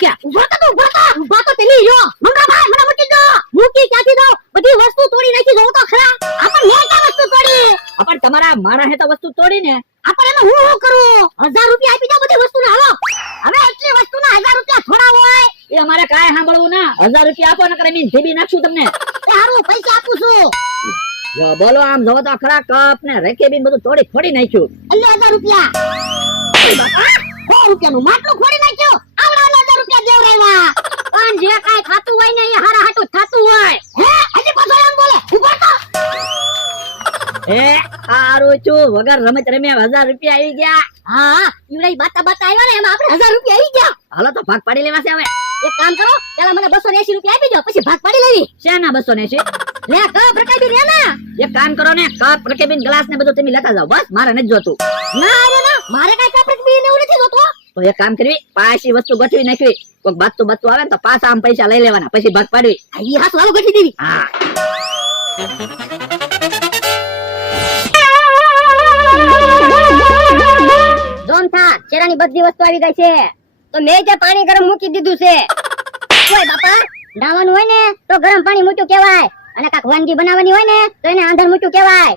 નાખ્યા. ઉભા તો તેલી જો મંગાભાઈ મને મૂકી દો. મૂકી ક્યાંથી દો? બધી વસ્તુ તોડી નાખી જો તો ખરા. આપણ મેં ક્યાં વસ્તુ તોડી? પણ તમારા માણસે તો વસ્તુ તોડી ને. આપણ એમાં હું કરું? 1000 રૂપિયા આપી દો બધી વસ્તુને. હાલો હવે એટલી વસ્તુના 1000 રૂપિયા થોડા હોય? એ અમારે કાંઈ સાંભળવું ના. 1000 રૂપિયા આપો નકર એમ ધીબી નાખશું તમને. એ હારું પૈસા આપું છું. જો બોલો આમ જોવો તો ખરા કપ ને રેકેબીન બધું તોડી ફોડી નાખ્યું. અલ્લે 1000 રૂપિયા. ઓય બાપા 100 રૂપિયાનું માટલું ફોડી નાખ્યું. આવડા 1000 રૂપિયા દેવરાવ્યા. પણ જે કાઈ થાતું હોય ને એ હારા હાટું થાતું હોય. હે હજી પાછો એમ બોલે. ઉભો તો. એ હારું છું વગર રમત રમ્યા 1000 રૂપિયા આવી ગયા. હા ઈવડે બાતા આવ્યો ને એમાં આપણે 1000 રૂપિયા આવી ગયા. હાલો તો ભાગ પાડી લેવા છે હવે. એક કામ કરો પેલા મને 280 રૂપિયા આપી દો પછી ભાગ પાડી લેવી. શેના 280? લે કપ રકાબી રે ના. એક કામ કરો ને કપ રેકેબીન ગ્લાસ ને બધું તમે લેતા જાઓ. બસ મારે નથી જોતું. ના રે ના મારે કાઈ કપ રકાબી ને એવું નથી જોતો. તો એક કામ કરવી પાછી વસ્તુ ગોઠવી નાખવી. કોક બાતું આવે ને તો પાછા આમ પૈસા લઈ લેવાના પછી ભાગ પાડવી. ઈ હાસ વાળો ગોઠવી દેવી. હા જોનથા ચેરાની બધી વસ્તુ આવી ગઈ છે. તો મેં જે પાણી ગરમ મૂકી દીધું છે. ઓય બાપા નાવાનું હોય ને તો ગરમ પાણી મૂક્યું કહેવાય અને કાક વાનગી બનાવવાની હોય ને તો એને આંધર મૂક્યું કહેવાય.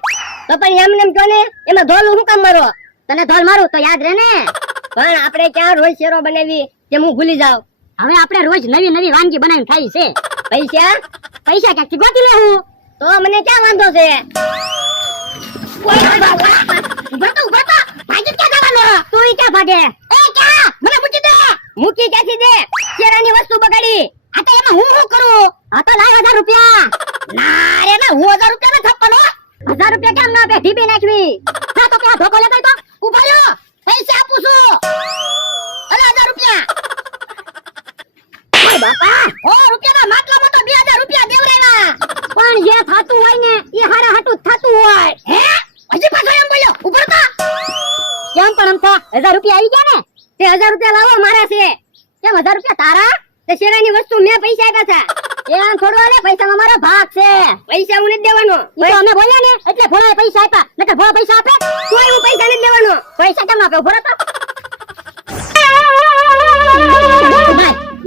તો પણ એમ કહો ને એમાં ધોલું હું કામ મારો? તને ધોલ મારું તો યાદ રહે ને. પણ આપણે ક્યાં રોજ શેરો બનાવી કે હું ભૂલી જાવ. હવે આપણે રોજ નવી વાનગી બનાવીને ખાઈ છે. પૈસા ક્યાંથી ગોતી લેવું? તો મને ક્યાં વાંધો છે? ભાગી ક્યાં જવાનો? તું ક્યાં ભાગે? એ ક્યાં? મને મૂકી દે. મૂકી ક્યાંથી દે? શેરાની વસ્તુ બગાડી. આ તો એમાં હું કરું? આ તો લાય 1000 રૂપિયા. ના રે ના હું 1000 રૂપિયા ન થપ્પનો. 1000 રૂપિયા કેમ ના બે ઢીબી નાખવી? ના તો ક્યાં ધોકો લેતો તો ઉભા રહ્યો. પૈસા આપું છું. અરે 1000 રૂપિયા. ઓય બાપા 100 રૂપિયાના માટલામાં તો 2000 રૂપિયા દેવરેના. પણ જે થાતું હોય ને એ હારા હાટું થાતું હોય. હે હજી પાછો એમ બોલ્યો. ઉભર તો. કેમ પણ અમથા 1000 રૂપિયા આવી ગયા ને? તે 1000 રૂપિયા લાવો મારા છે. કેમ 1000 રૂપિયા તારા? તે શેરાની વસ્તુ મેં પૈસા આપ્યા છે. એમ થોડું આલે પૈસામાં મારો ભાગ છે. પૈસા હું નથી દેવાનો. ઈ તો અમે બોલ્યા ને એટલે ભોળાએ પૈસા આપ્યા. નકર ભોળા પૈસા આપે? કોઈ હું પૈસા નથી દેવાનો. પૈસા કેમ આપે? ભોળા તો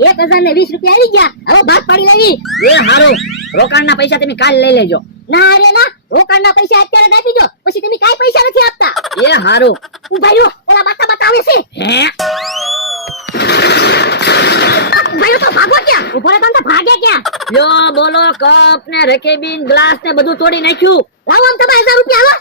1020 રૂપિયા આવી ગયા. હવે ભાગ પાડી લેવી. એ હારું રોકાણના પૈસા તમે કાલ લઈ લેજો. ના રે ના રોકાણના પૈસા અત્યારે જ આપી દો પછી તમે કાઈ પૈસા નથી આપતા. એ હારું ઉભા રહ્યો ઓલા બાતા આવે છે. હે ભાઈઓ તો ભાગો ક્યાં? ઉભો રહે તો ભાગે ક્યાં? લો બોલો કપ ને રેકેબીન ગ્લાસ ને બધું તોડી નાખ્યું. લાવો આમ તમે 1000 રૂપિયા આવો.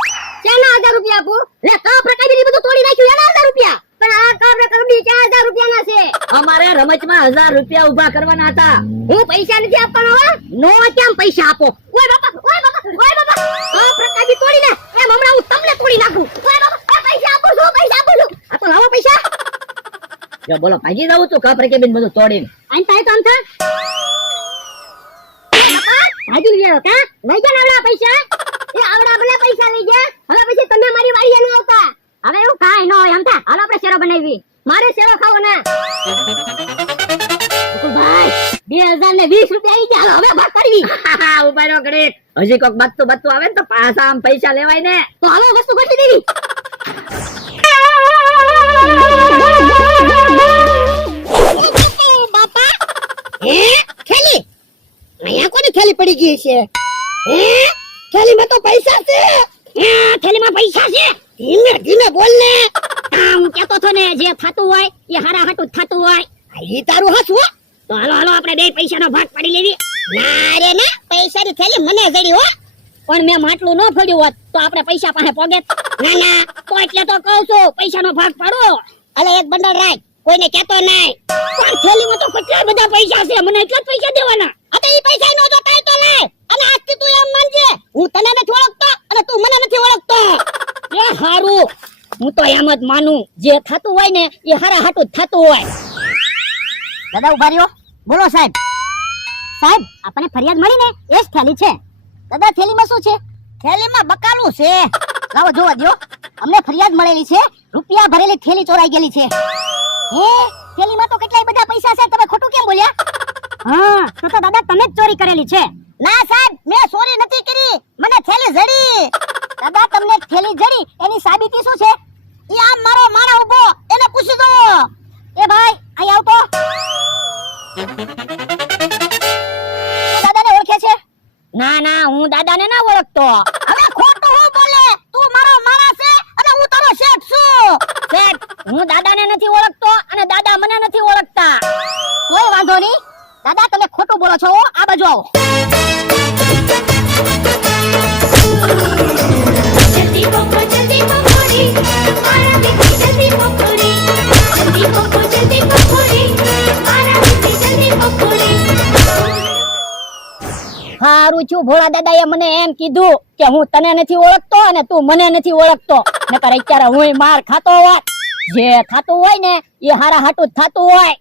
કેના 1000 રૂપિયા આપું? લે કપ રેકેબીન બધું તોડી નાખ્યું એના 1000 રૂપિયા. પણ આ કપ રેકેબીન 1000 રૂપિયાના છે. અમારે રમતમાં 1000 રૂપિયા ઉભા કરવાના હતા. હું પૈસા નથી આપવાનો હો. નો કેમ પૈસા આપો? ઓય બાપા કપ રેકેબીન તોડીને એમ હમણાં હું તમને તોડી નાખું. ઓય બાપા પૈસા આપો છો પૈસા આપો છો. આ તો લાવો પૈસા. જો બોલો ભાગી જાવ તો કપ રેકેબીન બધું તોડીને. આઈ તાય તો આમ થા. ભાગી ગયો કા? લઈ જા આવડા પૈસા. એ આવડા ભલે પૈસા લઈ જા. હવે પછી તમે મારી વાડીએ ન આવતા. હવે એવું કાઈ ન હોય આમ થા. હાલો આપણે શેરો બનાવી. મારે શેરો ખાવો ને. ભાઈ 2020 રૂપિયા આવી ગયા. હવે ભાગ પાડવી. ઉભા રહો ઘડીક. હજી કોક બત્તું આવે ને તો પાછા આમ પૈસા લેવાય ને. તો હાલો વસ્તુ ગોઠવી દેવી. બાપા હે થેલી અહીંયા કોની થેલી પડી ગઈ છે? હે થેલીમાં તો પૈસા છે. હે થેલીમાં પૈસા છે. ધીમે ધીમે બોલ ને. હું કહેતો તો ને જે થાતું હોય એ હારા હાટું થાતું હોય. ઈ તારું હસવું. તો હાલો આપણે બે પૈસાનો ભાગ પાડી લેવી. ના રે ના પૈસાની થેલી મને જડી હો. પણ મેં માટલું ન ફોડ્યું હોત તો આપણે પૈસા પાસે પોગેત. ના તો એટલે તો કહું છું પૈસાનો ભાગ પાડો. અલે એક બંડલ રાખ કોઈને કહેતો નહીં. પણ થેલીમાં તો કેટલા બધા પૈસા છે મને એટલા જ પૈસા દેવાના. અતે ઈ પૈસા નો તો કાઈ તો લે. અને આજથી તું એમ માનજે હું તને નથી ઓળખતો અને તું મને નથી ઓળખતો. એ હારું હું તો એમ જ માનું જે થાતું હોય ને એ હારા હાટું જ થાતું હોય. દાદા ઉભા રહ્યો. બોલો સાહેબ. સાહેબ આપણને ફરિયાદ મળી ને એ જ થેલી છે. દાદા થેલીમાં શું છે? થેલીમાં બકાલું છે. લાવો જોવા દો. અમને ફરિયાદ મળેલી છે રૂપિયા ભરેલી થેલી ચોરાઈ ગયેલી છે. હે થેલીમાં તો કેટલાય બધા પૈસા છે તમે ખોટું કેમ બોલ્યા? હા તો દાદા તમે જ ચોરી કરેલી છે. ના સાહેબ મેં ચોરી નથી કરી મને થેલી જડી. દાદા તમને થેલી જડી એની સાબિતી શું છે? ઈ આ મારો મારા ઉભો એને પૂછી દો. એ ભાઈ અહીં આવતો. દાદાને ઓળખે છે? ના ના, હું દાદાને ના ઓળખતો. હવે ખોટું હું બોલે? તું મારો મારા છે અને હું તારો શેઠ છું. શેઠ, હું દાદાને નથી ઓળખતો અને દાદા મને નથી ઓળખતા. કોઈ વાંધો નહીં. દાદા તમે ખોટું બોલો છો. આ બાજુ આવો. जल्दी पकोड़ी मारा बेटी जल्दी पकोड़ी जल्दी पकोड़ी मारा बेटी जल्दी पकोड़ी હારું છું, ભોળા દાદાએ મને એમ કીધું કે હું તને નથી ઓળખતો અને તું મને નથી ઓળખતો. નકર અત્યારે હું માર ખાતો હોત. જે થાતું હોય ને એ હારા હાટું જ થાતું હોય.